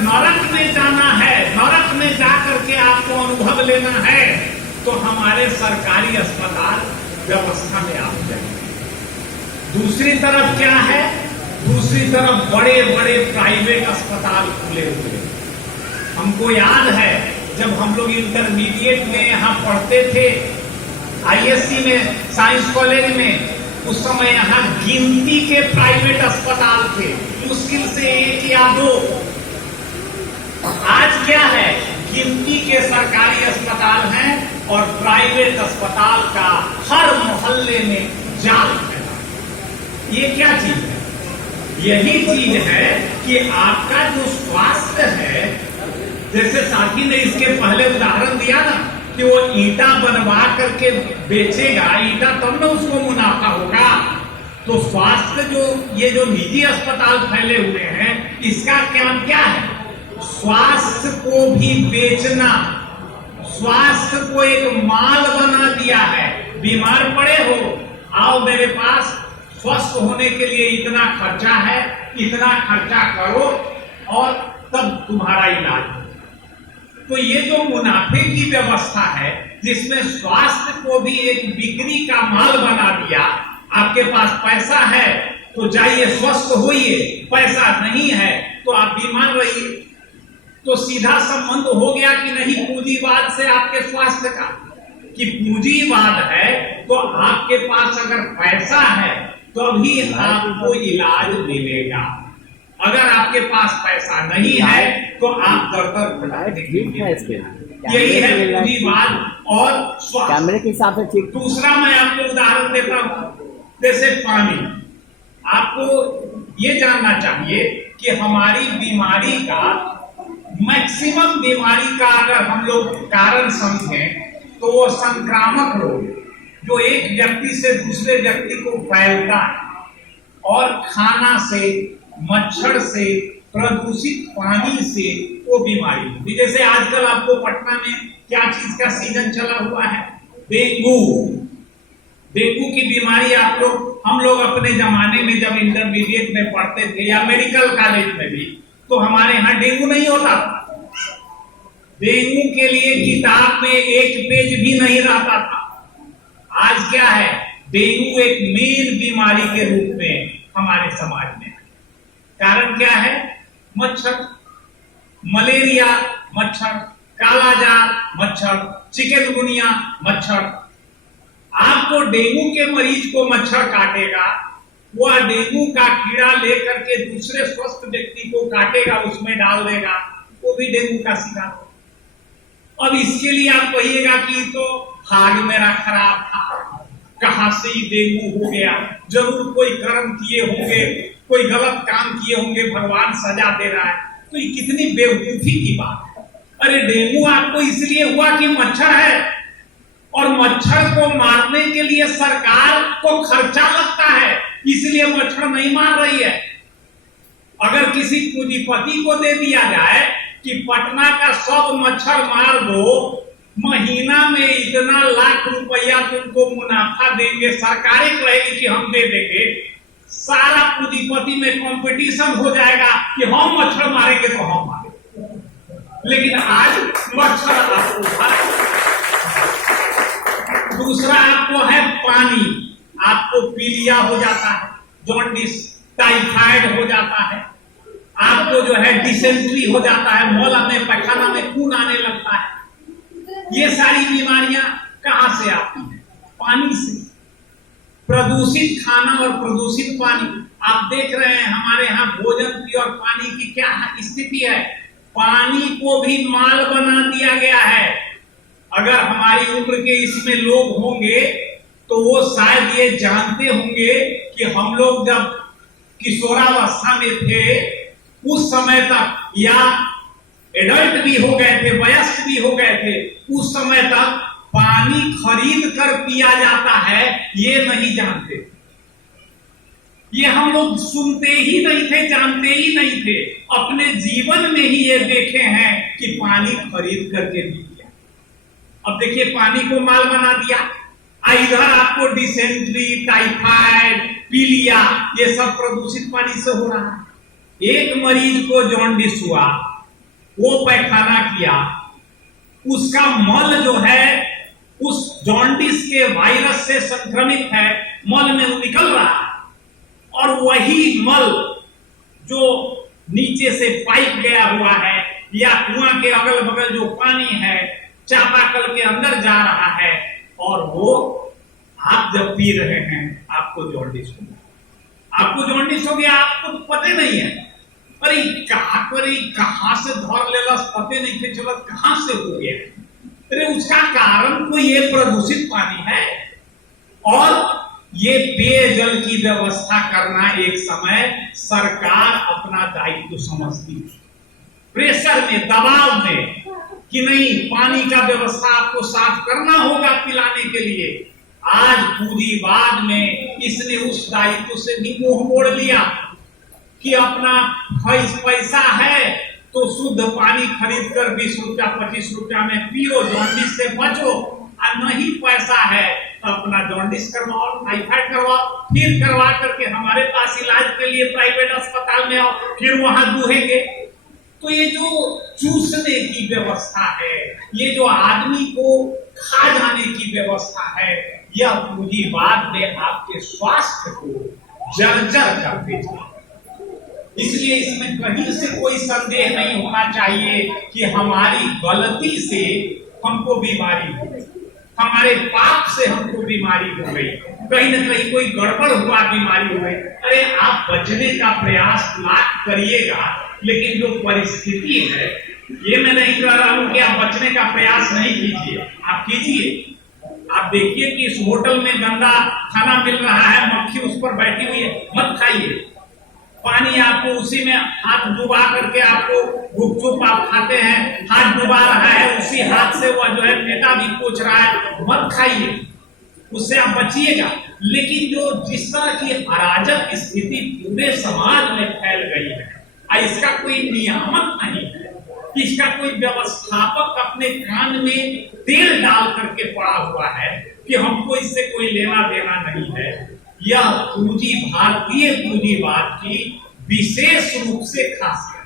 नरक में जाना है, नरक में जाकर के आपको अनुभव लेना है, तो हमारे सरकारी अस्पताल व्यवस्था में आप जाइए। दूसरी तरफ क्या है? दूसरी तरफ बड़े बड़े प्राइवेट अस्पताल खुले हुए। हमको याद है जब हम लोग इंटरमीडिएट में यहाँ पढ़ते थे, आईएससी में, साइंस कॉलेज में, उस समय यहाँ गिनती के प्राइवेट अस्पताल थे, मुश्किल से 1 या 2। आज क्या है? गिनती के सरकारी अस्पताल हैं और प्राइवेट अस्पताल का हर मोहल्ले में जाल फैला। ये क्या चीज है? यही चीज है कि आपका जो स्वास्थ्य है, जैसे साथी ने इसके पहले उदाहरण दिया ना कि वो ईंटा बनवा करके बेचेगा, ईंटा तब ना उसको मुनाफा होगा। तो स्वास्थ्य ये जो निजी अस्पताल फैले हुए हैं, इसका काम क्या है? स्वास्थ्य को भी बेचना, स्वास्थ्य को एक माल बना दिया है। बीमार पड़े हो, आओ मेरे पास, स्वस्थ होने के लिए इतना खर्चा है, इतना खर्चा करो और तब तुम्हारा इलाज। तो ये जो मुनाफे की व्यवस्था है, जिसमें स्वास्थ्य को भी एक बिक्री का माल बना दिया। आपके पास पैसा है तो जाइए स्वस्थ होइए, पैसा नहीं है तो आप बीमार रहिए। तो सीधा संबंध हो गया कि नहीं पूंजीवाद से आपके स्वास्थ्य का, कि पूंजीवाद है तो आपके पास अगर पैसा है तो भी आपको इलाज मिलेगा। अगर आपके पास पैसा नहीं है तो आप दर यही है पूंजीवाद और कैमरे के हिसाब से ठीक। दूसरा मैं आपको उदाहरण देता हूं, जैसे पानी। आपको ये जानना चाहिए कि हमारी बीमारी का, मैक्सिमम बीमारी का अगर हम लोग कारण समझें तो वो संक्रामक रोग, जो एक व्यक्ति से दूसरे व्यक्ति को फैलता है, और खाना से, मच्छर से, प्रदूषित पानी से वो बीमारी होती। जैसे आजकल आपको पटना में क्या चीज का सीजन चला हुआ है? डेंगू। डेंगू की बीमारी हम लोग अपने जमाने में जब इंटरमीडिएट में पढ़ते थे या मेडिकल कॉलेज में भी, तो हमारे यहाँ डेंगू नहीं होता था। डेंगू के लिए किताब में 1 पेज भी नहीं रहता था। आज क्या है? डेंगू एक मेन बीमारी के रूप में हमारे समाज में है। कारण क्या है? मच्छर, मलेरिया मच्छर, कालाजार मच्छर, चिकनगुनिया मच्छर। आपको डेंगू के मरीज को मच्छर काटेगा, वह डेंगू का कीड़ा लेकर के दूसरे स्वस्थ व्यक्ति को काटेगा, उसमें डाल देगा, वो भी डेंगू का शिकार होगा। अब इसके लिए आप कहिएगा कि तो भाग मेरा खराब था, कहां से ही डेंगू हो गया, जरूर कोई कर्म किए होंगे, कोई गलत काम किए होंगे, भगवान सजा दे रहा है। तो ये कितनी बेवकूफी की बात है। अरे डेंगू आपको इसलिए हुआ कि मच्छर है, और मच्छर को मारने के लिए सरकार को खर्चा लगता है, इसलिए मच्छर नहीं मार रही है। अगर किसी पूंजीपति को दे दिया जाए कि पटना का सब मच्छर मार दो, महीना में इतना लाख रुपया तुमको मुनाफा देंगे, सरकारें कहेगी कि हम दे देंगे, सारा पूंजीपति में कंपटीशन हो जाएगा कि हम मच्छर मारेंगे तो हम मारेंगे। लेकिन आज मच्छर आपको, दूसरा आपको है पानी, आपको पीलिया हो जाता है, जॉन्डिस, टाइफाइड हो जाता है, आपको जो है डिसेंट्री हो जाता है, मौला में, पैखाना में खून आने लगता है। ये सारी बीमारियां कहां से आती हैं? पानी से। प्रदूषित खाना और प्रदूषित पानी। आप देख रहे हैं हमारे यहाँ भोजन की और पानी की क्या स्थिति है। पानी को भी माल बना दिया गया है। अगर हमारी उम्र के इसमें लोग होंगे तो वो शायद ये जानते होंगे कि हम लोग जब किशोरावस्था में थे, उस समय तक, या एडल्ट भी हो गए थे, वयस्क भी हो गए थे, उस समय तक पानी खरीद कर पिया जाता है, ये नहीं जानते। ये हम लोग सुनते ही नहीं थे, जानते ही नहीं थे। अपने जीवन में ही ये देखे हैं कि पानी खरीद करके पी लिया। अब देखिए पानी को माल बना दिया। इधर आपको डिसेंट्री, टाइफाइड, पीलिया, ये सब प्रदूषित पानी से हो रहा है। एक मरीज को जॉन्डिस हुआ वो पैखाना किया, उसका मल जो है उस जॉन्डिस के वायरस से संक्रमित है, मल में वो निकल रहा है, और वही मल जो नीचे से पाइप गया हुआ है या कुआं के अगल बगल जो पानी है चापाकल के अंदर जा रहा है, और वो आप जब पी रहे हैं आपको जॉन्डिस हो गया। आपको जॉन्डिस हो गया, आपको तो पता नहीं है, अरे कहां से धर लेलस, पते नहीं थे चलत, कहां से हो गया। अरे उसका कारण तो ये प्रदूषित पानी है, और ये पेयजल की व्यवस्था करना एक समय सरकार अपना दायित्व समझती है। प्रेशर में, दबाव में कि नहीं पानी का व्यवस्था आपको साफ करना होगा पिलाने के लिए, आज पूंजीवाद में इसने उस दायित्व से भी मुंह मोड़ लिया कि अपना पैसा है तो शुद्ध पानी खरीद कर 20 रुपया 25 रुपया में पियो, जॉन्डिस से बचो, और नहीं पैसा है तो अपना जॉन्डिस करवाओ, टाइफाइड करवाओ, फिर करवा करके हमारे पास इलाज के लिए प्राइवेट अस्पताल में आओ, फिर वहां दूहेंगे। तो ये जो चूसने की व्यवस्था है, ये जो आदमी को खा जाने की व्यवस्था है, यह पूंजीवाद ने आपके स्वास्थ्य को जर्जर कर दिया। इसलिए इसमें कहीं से कोई संदेह नहीं होना चाहिए कि हमारी गलती से हमको बीमारी हो गई, हमारे पाप से हमको बीमारी हो गई, कहीं ना कहीं कोई गड़बड़ हुआ, बीमारी हो गई। अरे आप बचने का प्रयास लाख करिएगा, लेकिन जो परिस्थिति है, ये मैं नहीं कह रहा हूं कि आप बचने का प्रयास नहीं कीजिए, आप कीजिए। आप देखिए कि इस होटल में गंदा खाना मिल रहा है, मक्खी उस पर बैठी हुई है, मत खाइए। पानी आपको उसी में हाथ डुबा करके आपको गुपचुप आप खाते हैं, हाथ डुबा रहा है, उसी हाथ से वह जो है पेटा भी पोंछ रहा है, मत खाइए, उससे आप बचिएगा। लेकिन जो जिस तरह की अराजक स्थिति पूरे समाज में फैल गई है, इसका कोई नियामक नहीं है, इसका कोई व्यवस्थापक अपने कान में तेल डाल करके पड़ा हुआ है कि हमको इससे कोई लेना देना नहीं है। यह भारतीय पूंजीवाद की विशेष रूप से खासियत